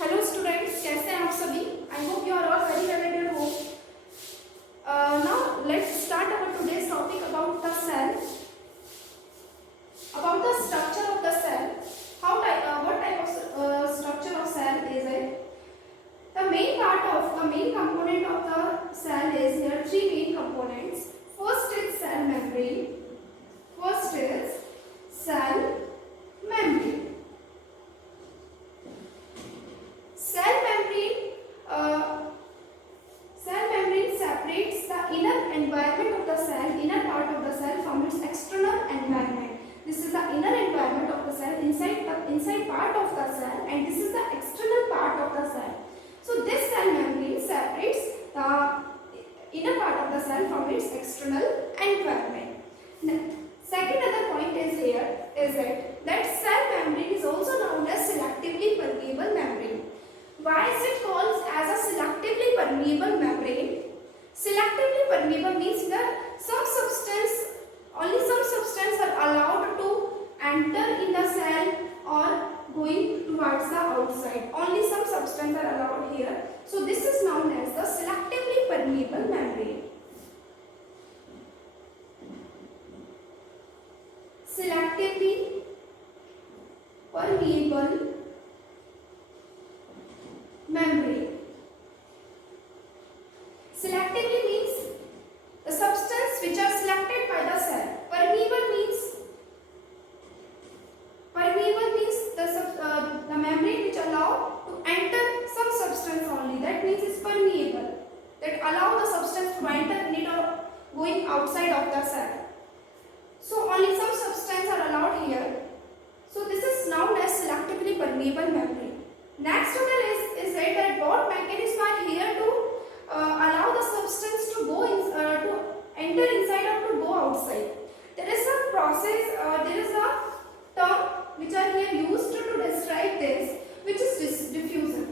Hello students, कैसे हैं आप सभी? I hope you are all very well at your home. Now let's start our today's topic about the cell, about the structure of the cell. What type of structure of cell is it? The main component of the cell is here three main components. First is cell membrane. First is cell membrane. Cell membrane separates the inner environment of the cell, inner part of the cell from its external environment. This is the inner environment of the cell, inside part of the cell, and this is the external part of the cell. So this cell membrane separates the inner part of the cell from its external environment. Now, second other point is here is that cell membrane is also known as selectively permeable membrane. Why is it called as a selectively permeable membrane? Selectively permeable means that only some substance are allowed to enter in the cell or going towards the outside. Only some substance are allowed here. So this is known as the selectively permeable membrane. Selectively permeable membrane. Selectively means the substance which are selected by the cell. Permeable means the membrane which allow to enter some substance only. That means it's permeable. That allow the substance to enter in it or going outside of the cell. So only some substance are allowed here. So this is known as selectively permeable membrane. Next one is that what mechanism are here to allow the substance to go to enter inside or to go outside. There is a process, there is a term which are here used to describe this, which is diffusion.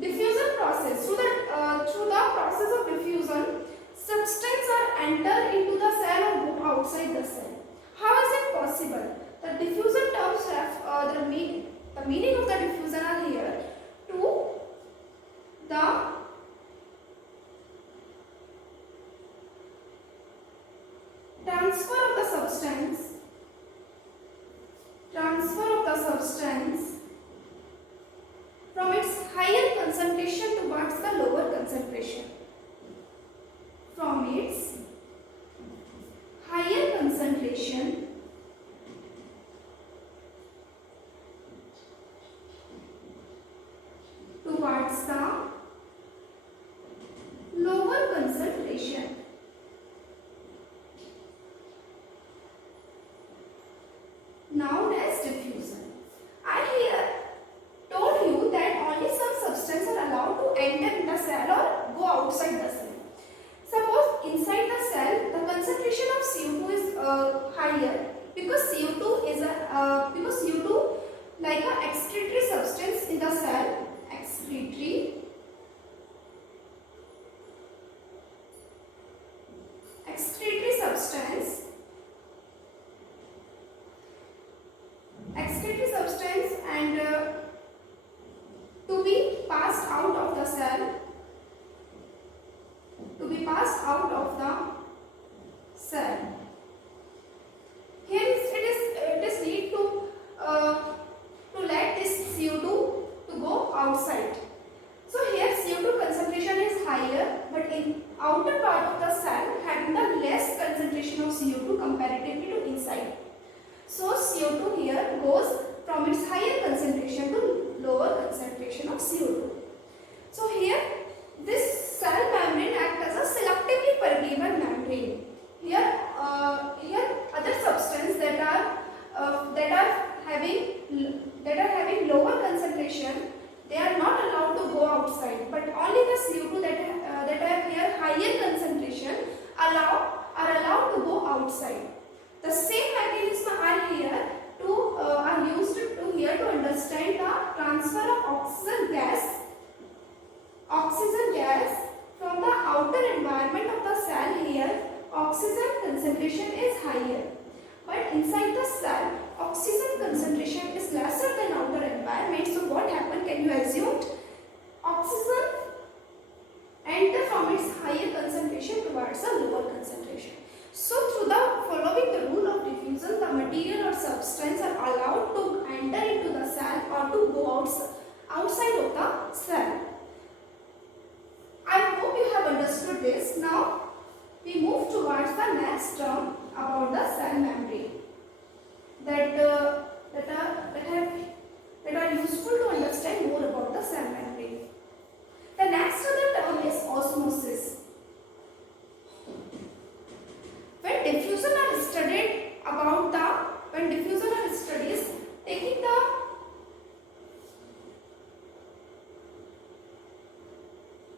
Diffusion process. Through the process of diffusion, substance are enter into the cell or go outside the cell. How is it possible? The diffusion terms have the meaning of the diffusion are here to the transfer of the substance from its higher concentration towards the lower concentration. From its higher concentration towards the lower concentration. Known as diffusion. I here told you that only some substance are allowed to enter in the cell or go outside the cell. Suppose inside the cell the concentration of CO2 is higher because CO2 is like a excretory substance in the cell. Excretory substance and to be passed out of the cell, Here it is need to let this CO2 to go outside. So here CO2 concentration is higher, but in outer part of the cell having the less concentration of CO2 comparatively to inside. So CO2 here goes from its higher concentration to lower concentration of CO2. So here this cell membrane acts as a selectively permeable membrane. Here other substance that are having lower concentration, they are not allowed to go outside, but only the CO2 that have here higher concentration are allowed to go outside. The same mechanism are used to understand the transfer of oxygen gas from the outer environment of the cell. Here oxygen concentration is higher, but inside the cell oxygen concentration is less substance are allowed to enter into the cell or to go outside of the cell. I hope you have understood this. Now we move towards the next term about the cell membrane that are useful to understand more about the cell membrane. The next other term is osmosis. When diffusion are studied taking the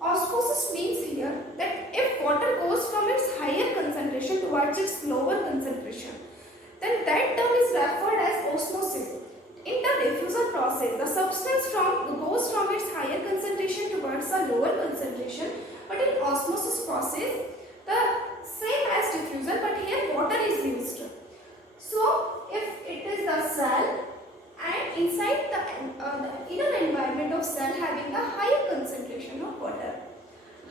osmosis means here that if water goes from its higher concentration towards its lower concentration, then that term is referred as osmosis. In the diffusion process, the substance goes from its higher concentration towards a lower concentration, but in osmosis process, the same as diffusion, but here water is used. So, if it is the cell and inside the inner environment of cell having a higher concentration of water,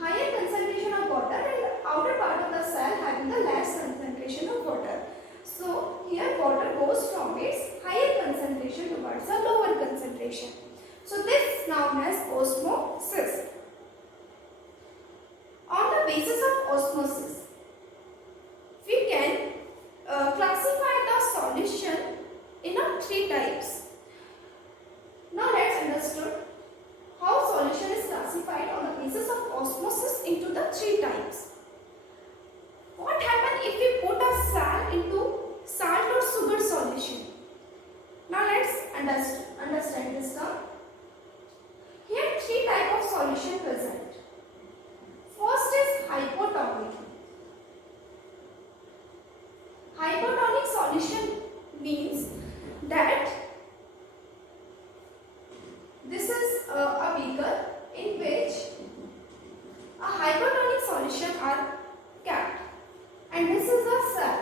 and the outer part of the cell having the less concentration of water. So, here water goes from its higher concentration towards a lower concentration. So, this is known as osmosis. On the basis of osmosis, we can classify the solution in three types. Now, let's understand how solution is classified on the basis of osmosis into the three types. What happens if we put a cell into salt or sugar solution? Now let's understand this term. Here three types of solution present. First is hypotonic. Hypotonic solution means that this is a beaker in which a hypotonic solution are kept, and this is a cell.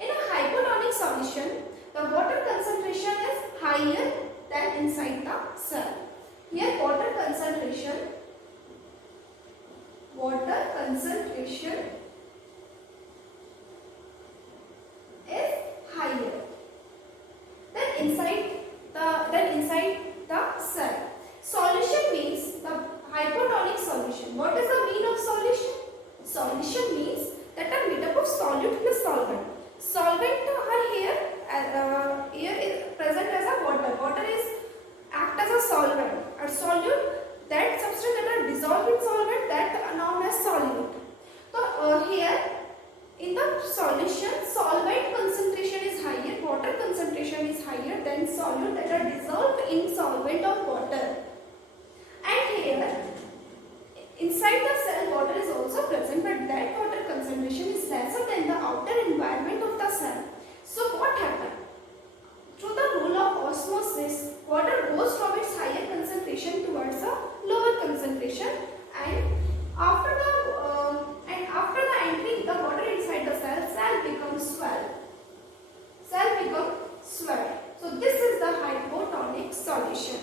In a hypotonic solution, the water concentration is higher than inside the cell. Here water concentration is higher than inside the cell. Solution means the hypotonic solution. What is the meaning of solution? Solution means that are made up of solute plus solvent. Solvent are here is present as a water. Water is act as a solvent. A solute, that substance that are dissolved in solvent, that are known as solute. So here in the solution, solvent concentration is higher, water concentration is higher than solute that are dissolved in solvent or water. And here inside the cell water is also present, but that water concentration is lesser than the outer environment of the cell. So what happens? Through the rule of osmosis, water goes from its higher concentration towards a lower concentration, and after the entry the water inside the cell becomes swelled. So this is the hypotonic solution.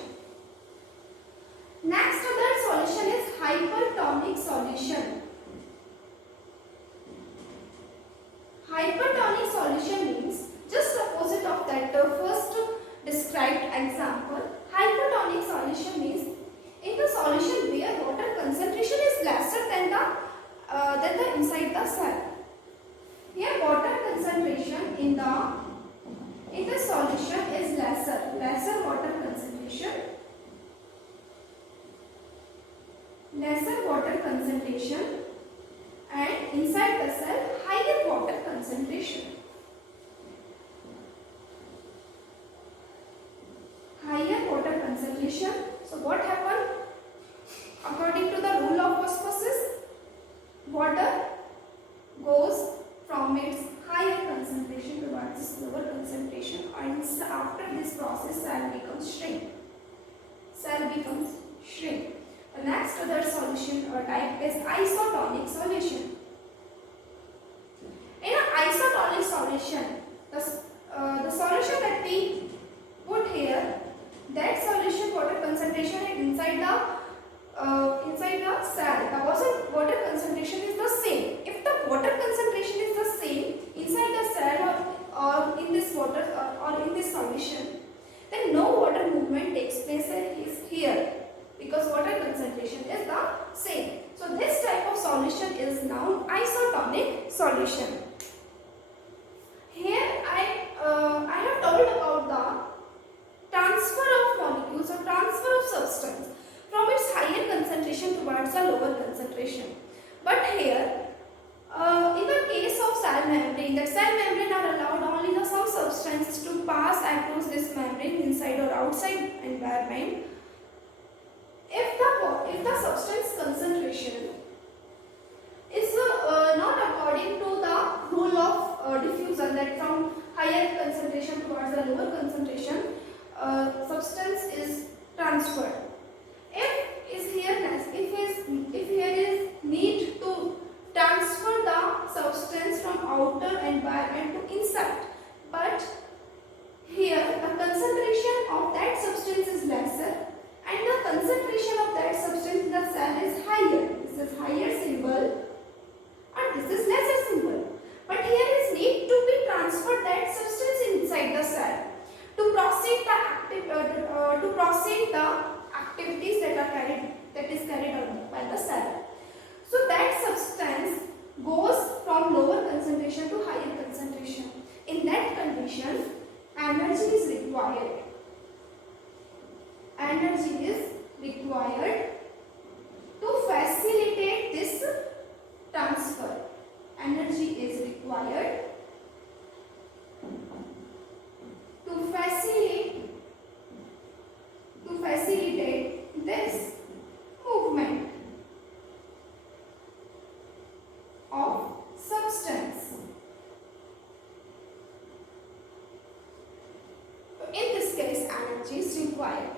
Next other solution is hypertonic solution. Hypertonic solution means just opposite of that first described example. Hypertonic solution means in the solution where water concentration is lesser than the inside the cell. Here water concentration in the solution is lesser water concentration. Lesser water concentration, and inside the cell higher water concentration. Higher water concentration. So what happened? According to the rule of osmosis, water goes from its higher concentration towards its lower concentration, and after this process cell becomes shrink. The next other solution or type is isotonic solution. In an isotonic solution, the solution that we put here, that solution water concentration is inside the cell. The water concentration is the same. If the water concentration is the same inside the cell or in this they say is here because water concentration is the same. So this type of solution is now isotonic solution. Here I have told about the transfer of molecules or transfer of substance from its higher concentration towards a lower concentration. But here, in the case of cell membrane, that cell membrane are allowed only the some substances to pass across this membrane inside or outside environment. If the substance concentration is not according to the rule of diffusion, that from higher concentration towards the lower concentration, substance is transferred. If here is need to transfer the substance from outer environment to inside, but here the concentration of that substance is lesser and the concentration of that substance in the cell is higher. This is higher symbol and this is lesser symbol. But here is need to be transferred that substance inside the cell to proceed the activities that is carried out by the cell. So that substance goes from lower concentration to higher concentration. In that condition, energy is required. Energy is required to facilitate this transfer. Energy is required to facilitate this movement of substance. In this case, energy is required.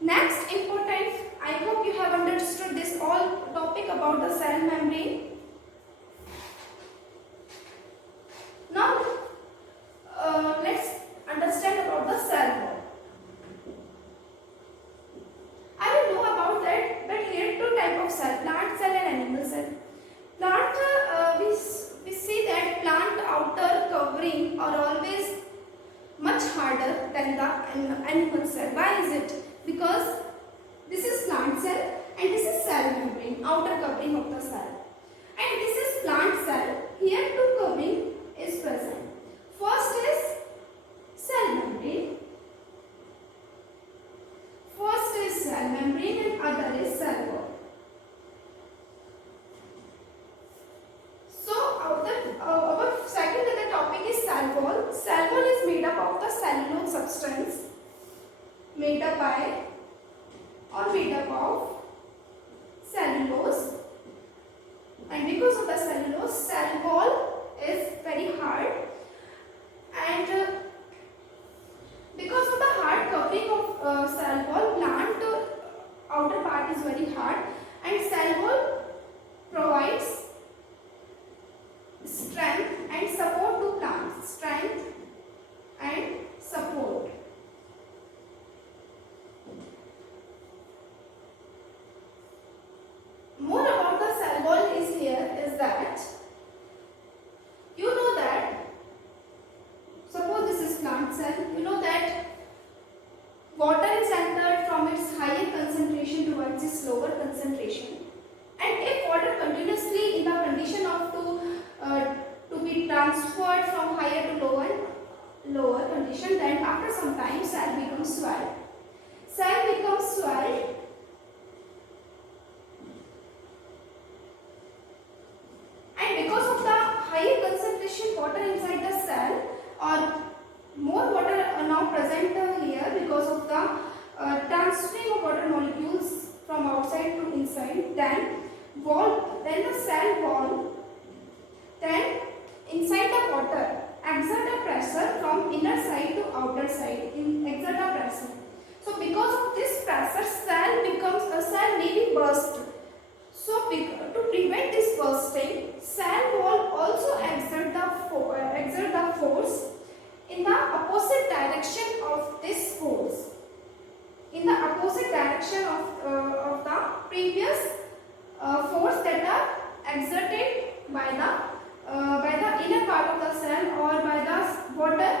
Next important, I hope you have understood this all topic about the cell membrane. Now, let's understand about the cell wall. I will know about that, but here two type of cell, plant cell and animal cell. Plant, we see that plant outer covering are always much harder than the animal cell. Why is it? Because this is plant cell and this is cell membrane, outer covering of the cell. And this is plant cell. Here two covering is present. First is cell membrane. First is cell membrane and other is cell wall. So our second other topic is cell wall. Cell wall is made up of the cellulose substance made up of cellulose, and because of the cellulose, cell wall is very hard, and because of the hard covering of cell wall, plant outer part is very hard, and cell wall provides strength and support to plants. Strength and support. More about the cell wall is here is that you know that suppose this is plant cell, you know that water is entered from its higher concentration towards its lower concentration, and if water continuously in the condition of to be transferred from higher to lower condition, then after some time cell becomes swelled. Cell becomes swelled and because of the higher concentration water inside the cell or more water now present here because of the transferring of water molecules from outside to inside, then the cell wall, then inside the water exert a pressure from inner side to outer side, exert a pressure. So because of this pressure, cell may be burst. So to prevent this bursting, cell wall also exert the force in the opposite direction of this force, in the opposite direction of the previous force that are exerted by the inner part of the cell or by the water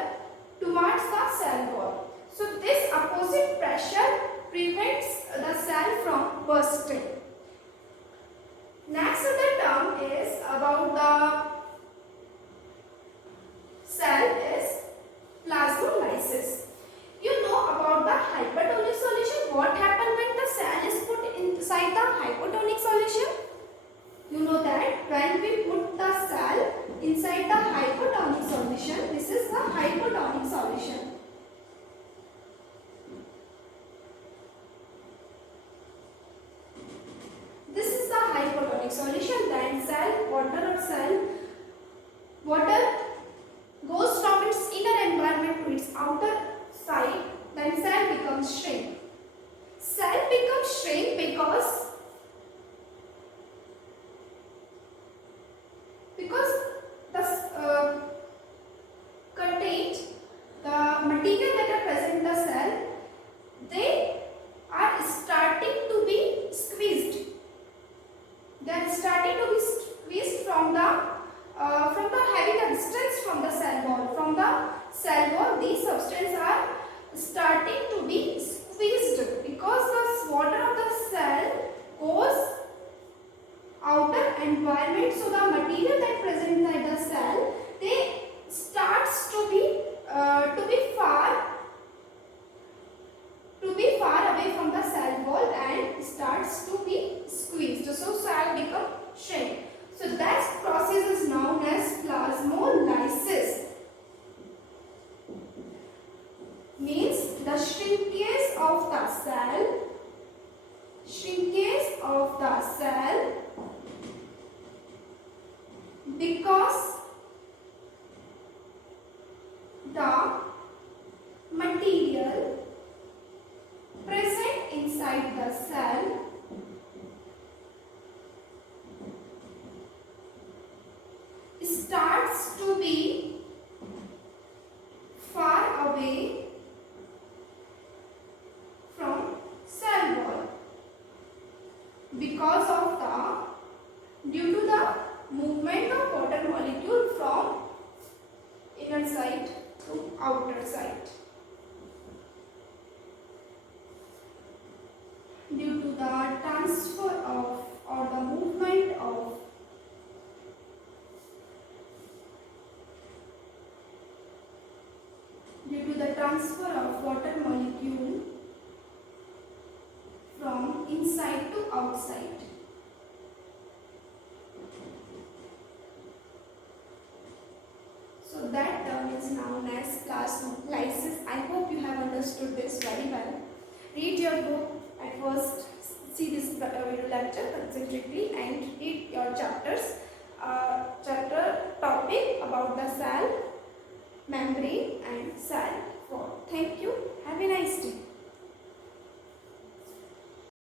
towards the cell wall. So this opposite pressure prevents the cell from bursting. Next other term is about the cell is plasmolysis. You know about the hypertonic solution. What happens when the cell is put inside the hypotonic solution? You know that when we put the cell inside the hypotonic solution, this is the hypotonic solution. This is the hypotonic solution. Then water goes from its inner environment to its outer side. Then cell becomes shrink. Cell becomes shrink because the contained the material that are present in the cell, they are starting to be squeezed. They are starting to be squeezed from having a distance from the cell wall. From the cell wall, these substances are starting to be squeezed because the water of the cell goes outer environment. So the material that present inside the cell, they starts to be far away from the cell wall and starts to be squeezed. So cell become shrink. So that process is known as plasmolysis. Means the shrinkage of the cell. Shrinkage of the cell because the material present inside the cell starts to be far away from cell wall because of due to the movement of water molecule from inner side to outer side. Due to the transfer of or the movement of water molecule from inside to outside. So that term is known as plasmolysis. I hope you have understood this very well. Read your book at first, see this video lecture concentrically and read your chapter topic about the cell, membrane and cell wall. Thank you. Have a nice day.